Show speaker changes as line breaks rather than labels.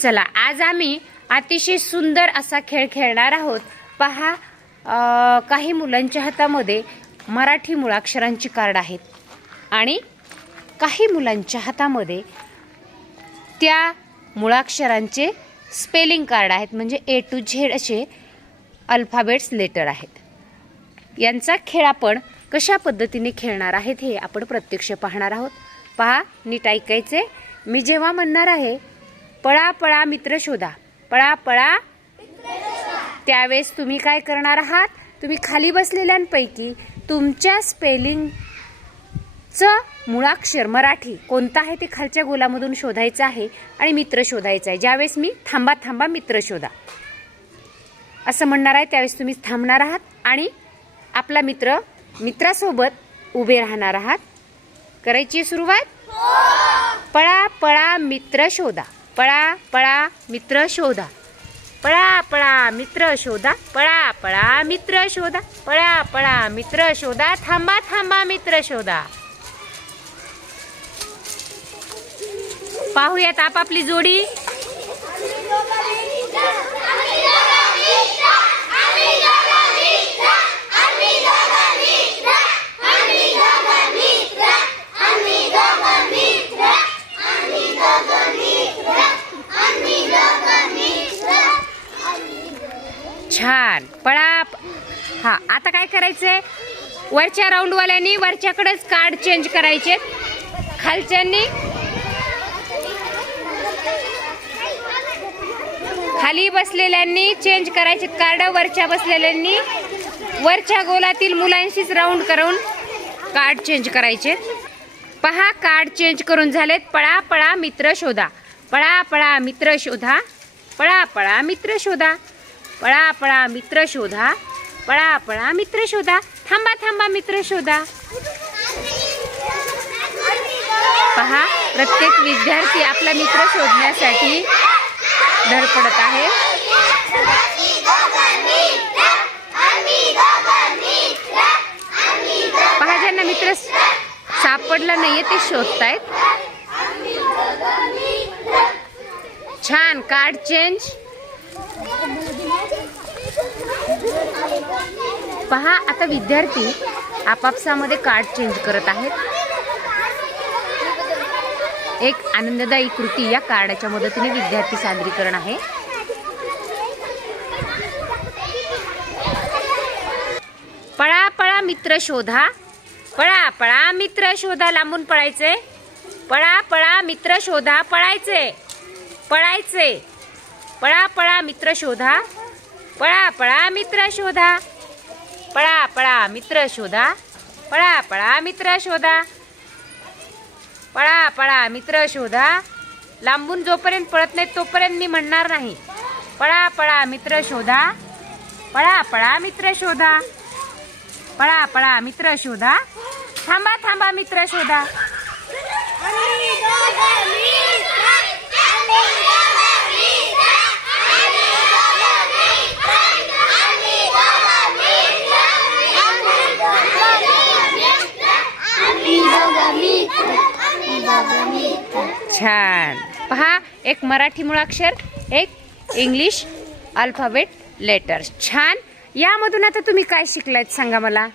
चला आज आम्ही अतिशय सुंदर असा खेळ खेळणार आहोत. पहा काही मुलांच्या हातामध्ये मराठी मुळाक्षरांची कार्ड आहेत आणि काही मुलांच्या हातामध्ये त्या मुळाक्षरांचे स्पेलिंग कार्ड आहेत म्हणजे ए टू झेड असे अल्फाबेट्स लेटर आहेत. यांचा खेळ आपण कशा पद्धतीने खेळणार आहेत हे आपण प्रत्यक्ष पाहणार आहोत. पहा नीट ऐकायचे मी जेव्हा म्हणणार आहे पळा पळा मित्र शोधा. पळा पळा. त्यावेळेस तुम्ही काय करणार आहात? तुम्ही खाली बसलेल्यांपैकी तुमच्या स्पेलिंगचं मुळाक्षर मराठी. कोणतं आहे ते खालच्या गोलामधून शोधायचं आहे आणि मित्र शोधायचं आहे. ज्यावेळेस मी थांबा थांबा मित्र शोधा. असं म्हणणार आहे त्यावेळेस तुम्ही थांबणार आहात आणि आपला मित्र मित्रासोबत उभे राहणार आहात. करायची आहे सुरुवात? पळा पळा मित्र शोधा. पळा पळा मित्र शोधा. पळा पळा मित्र शोधा. पळा पळा मित्र शोधा. पळा पळा मित्र शोधा. थांबा थांबा मित्र शोधा. पाहूयात आपापली जोडी. छान. पळा हा आता काय खालच्या वरच्या राऊंडवाल्यांनी वरच्याकडेच कार्ड चेंज करायचे. खालच्यांनी खाली बसलेल्यांनी चेंज करायचे कार्ड वरच्या बसलेल्यांनी वरच्या गोलातील मुलांशीच राऊंड करून कार्ड चेंज करायचे. पहा कार्ड चेंज करून झालेत. पळा पळा मित्र शोधा. पळा पळा मित्र शोधा. पळा पळा मित्र शोधा. पळा पळा मित्र शोधा. पळा पळा मित्र शोधा. थांबा थांबा मित्र शोधा. पहा प्रत्येक विद्यार्थी आपला मित्र शोधण्यासाठी धडपडत आहे. पहा ज्यांना मित्र सापडला नाहीये ते शोधतायत. छान कार्ड चेंज पहा आता विद्यार्थी आपापसामध्ये कार्ड चेंज करत आहेत. एक आनंददायी कृती या कार्डाच्या मदतीने विद्यार्थी सादरीकरण आहे. पळा पळा मित्र शोधा. पळा पळा मित्र शोधा. लांबून पळायचे पळा पळा मित्र शोधा. पळायचे पळायचे पळा पळा मित्र शोधा. पळा पळा मित्र शोधा. पळा पळा मित्र शोधा. पळा पळा मित्र शोधा. पळा पळा मित्र शोधा. लांबून जोपर्यंत पळत नाही तोपर्यंत मी म्हणणार नाही. पळा पळा मित्र शोधा. पळा पळा मित्र शोधा. पळा पळा मित्र शोधा. थांबा थांबा मित्र शोधा. छान. पहा एक मराठी मुळाक्षर एक इंग्लिश अल्फाबेट लेटर्स. छान. यामधून आता तुम्ही काय शिकलायत सांगा मला?